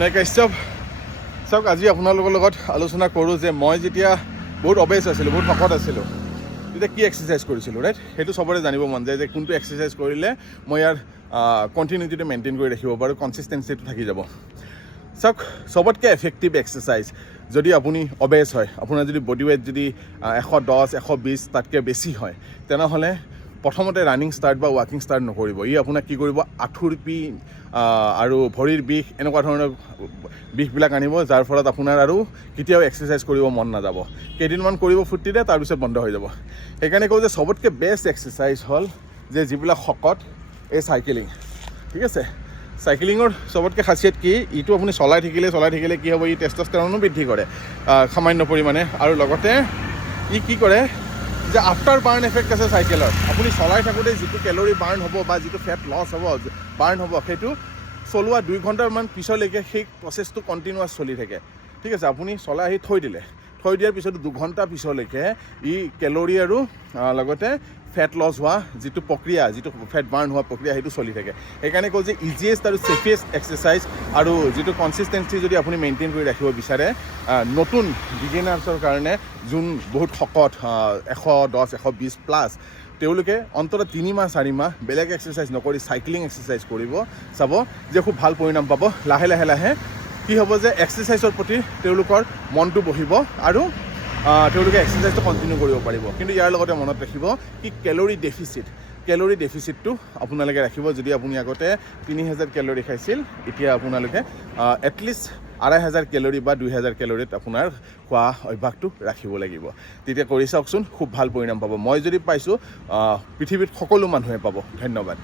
কাশ্যপ চাওক আজি আপোনালোকৰ লগত আলোচনা কৰোঁ যে মই যেতিয়া বহুত অবেজ আছিলোঁ, বহুত শকত আছিলোঁ, তেতিয়া কি এক্সাৰচাইজ কৰিছিলোঁ, ৰাইট? সেইটো চবৰে জানিব মন যায় যে কোনটো এক্সাৰচাইজ কৰিলে মই ইয়াৰ কণ্টিনিউটিটো মেইনটেইন কৰি ৰাখিব পাৰোঁ, কনচিষ্টেঞ্চিটো থাকি যাব। চাওক, চবতকৈ এফেক্টিভ এক্সাৰচাইজ যদি আপুনি অবেজ হয়, আপোনাৰ যদি বডি ৱেইট যদি 110, 120 তাতকৈ বেছি হয়, তেনেহ'লে প্ৰথমতে ৰানিং ষ্টাৰ্ট বা ৱাকিং ষ্টাৰ্ট নকৰিব। ই আপোনাক কি কৰিব, আঁঠুৰ বিষ আৰু ভৰিৰ বিষ এনেকুৱা ধৰণৰ বিষবিলাক আনিব, যাৰ ফলত আপোনাৰ আৰু কেতিয়াও এক্সাৰচাইজ কৰিব মন নাযাব। কেইদিনমান কৰিব ফূৰ্তিতে, তাৰপিছত বন্ধ হৈ যাব। সেইকাৰণে কওঁ যে চবতকৈ বেষ্ট এক্সাৰচাইজ হ'ল যে যিবিলাক শকত, এই চাইকেলিং। ঠিক আছে, চাইকেলিঙৰ চবতকৈ খাচিয়ত কি, ইটো আপুনি চলাই থাকিলে কি হ'ব, ই টেষ্টষ্টেৰনো বৃদ্ধি কৰে সামান্য পৰিমাণে, আৰু লগতে ই কি কৰে যে আফটাৰ বাৰ্ণ এফেক্ট আছে চাইকেলৰ। আপুনি চলাই থাকোঁতে যিটো কেলৰি বাৰ্ণ হ'ব বা যিটো ফেট লছ হ'ব, বাৰ্ণ হ'ব, সেইটো চলোৱা 2 ঘণ্টামান পিছলৈকে সেই প্ৰচেছটো কণ্টিনিউৱাছ চলি থাকে। ঠিক আছে, আপুনি চলাই আহি থৈ দিয়াৰ পিছত 2 ঘণ্টা পিছলৈকে ই কেলৰি আৰু লগতে ফেট লছ হোৱা যিটো প্ৰক্ৰিয়া, যিটো ফেট বাৰ্ণ হোৱা প্ৰক্ৰিয়া, সেইটো চলি থাকে। সেইকাৰণে কওঁ যে ইজিয়েষ্ট আৰু ছেফেষ্ট এক্সাৰচাইজ আৰু যিটো কনচিষ্টেঞ্চি যদি আপুনি মেইনটেইন কৰি ৰাখিব বিচাৰে, নতুন বিগিনাৰ্ছৰ কাৰণে যোন বহুত শকত 110, 120 প্লাছ, তেওঁলোকে অন্ততঃ 3 মাহ 4 মাহ বেলেগ এক্সাৰচাইজ নকৰি চাইক্লিং এক্সাৰচাইজ কৰিব, চাব যে খুব ভাল পৰিণাম পাব। লাহে লাহে কি হ'ব যে এক্সাৰচাইজৰ প্ৰতি তেওঁলোকৰ মনটো বহিব আৰু তেওঁলোকে এক্সাৰচাইজটো কণ্টিনিউ কৰিব পাৰিব। কিন্তু ইয়াৰ লগতে মনত ৰাখিব কি কেলৰি ডেফিচিটটো আপোনালোকে ৰাখিব। যদি আপুনি আগতে 3000 কেলৰি খাইছিল, এতিয়া আপোনালোকে এটলিষ্ট 2500 কেলৰি বা 2000 কেলৰিত আপোনাৰ খোৱা অভ্যাসটো ৰাখিব লাগিব। তেতিয়া কৰি চাওকচোন, খুব ভাল পৰিণাম পাব। মই যদি পাইছোঁ, পৃথিৱীত সকলো মানুহে পাব। ধন্যবাদ।